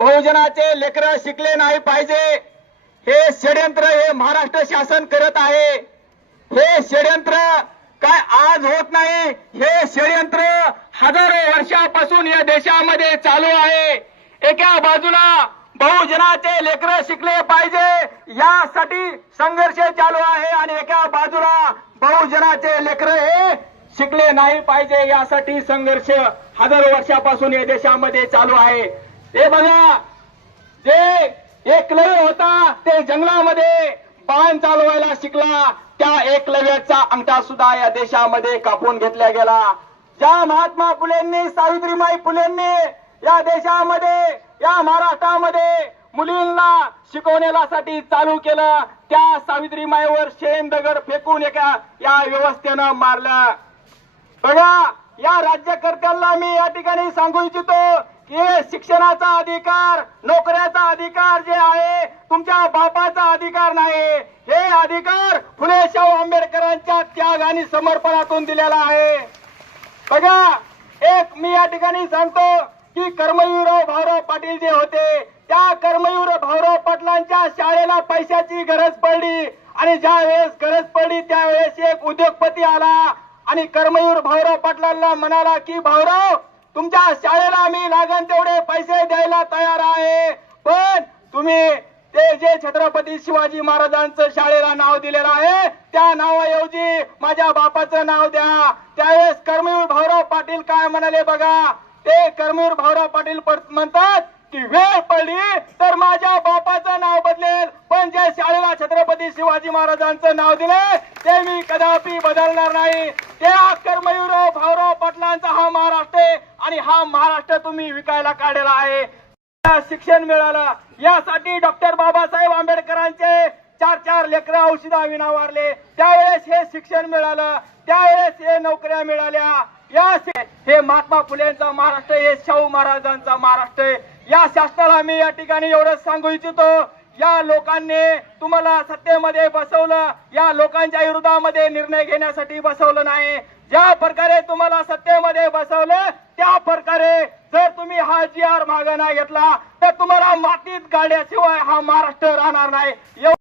बहुजनाचे लेकर शिकले नाही पाहिजे. हे षडयंत्र हे महाराष्ट्र शासन करत आहे. हे षडयंत्र काय आज होत नाही. हे षडयंत्र हजारो वर्षापासून या देशामध्ये चालू आहे. एका बाजूला बहुजनाचे लेकर शिकले पाहिजे. यासाठी संघर्ष चालू आहे आणि एका बाजूला बहुजनाचे लेकर हे शिकले नाही पाहिजे. यासाठी संघर्ष हजारो वर्षापासून या देशामध्ये चालू आहे. हे बघा जे एकलव्य होता ते जंगलामध्ये बाण चालवायला शिकला. त्या एकलव्याचा अंगठा सुद्धा या देशामध्ये कापून घेतला गेला. ज्या महात्मा फुलेंनी सावित्रीमाई फुलेंनी या देशामध्ये या महाराष्ट्रामध्ये मुलींना शिकवण्यासाठी चालू केलं त्या सावित्रीमाईवर शेण दगड फेकून एका या व्यवस्थेनं मारलं. बघा या राज्यकर्त्यांना मी या ठिकाणी सांगू इच्छितो की हे शिक्षणाचा अधिकार नोकऱ्याचा अधिकार जे आहे तुमच्या बापाचा अधिकार नाही. हे अधिकार फुले शाहू आंबेडकरांच्या त्याग आणि समर्पणातून दिलेला आहे. बघा एक मी या ठिकाणी सांगतो की कर्मवीरराव भाऊराव पाटील जे होते त्या कर्मवीर भाऊराव पाटलांच्या शाळेला पैशाची गरज पडली आणि ज्या वेळेस गरज पडली त्यावेळेस एक उद्योगपती आला आणि कर्मयूर भाऊराव पाटलांना म्हणाला की भाऊराव तुमच्या शाळेला मी लागन तेवढे पैसे द्यायला तयार आहे. पण तुम्ही ते जे छत्रपती शिवाजी महाराजांचं शाळेला नाव दिलेलं आहे त्या नावाऐवजी माझ्या बापाचं नाव द्या. त्यावेळेस कर्मवीर भाऊराव पाटील काय म्हणाले बघा? ते कर्मवीर भाऊराव पाटील म्हणतात की वेळ पडली तर माझ्या बापाचं नाव बदलेल. पण जे शाळेला छत्रपती शिवाजी महाराजांचं नाव दिले ते मी कदापि बदलणार नाही. त्या कर्मवीर भाऊराव पाटलांचा हा महाराष्ट्र आहे आणि हा महाराष्ट्र तुम्ही विकायला काढलेला आहे. शिक्षण मिळालं. यासाठी डॉक्टर बाबासाहेब आंबेडकरांचे चार चार लेकर औषधा विना वारले त्यावेळेस हे शिक्षण मिळालं. त्यावेळेस हे नोकऱ्या मिळाल्या. या हे महात्मा फुलेंचा महाराष्ट्र हे शाहू महाराजांचा महाराष्ट्र या शासनाला मी या ठिकाणी एवढंच सांगू इच्छितो. या लोकांनी तुम्हाला सत्तेमध्ये बसवलं. या लोकांच्या विरोधामध्ये निर्णय घेण्यासाठी बसवलं नाही. ज्या प्रकारे तुम्हाला सत्तेमध्ये बसवलं त्या प्रकारे जर तुम्ही हा जी आर मागे नाही घेतला तर तुम्हाला मातीत गाड्याशिवाय हा महाराष्ट्र राहणार नाही.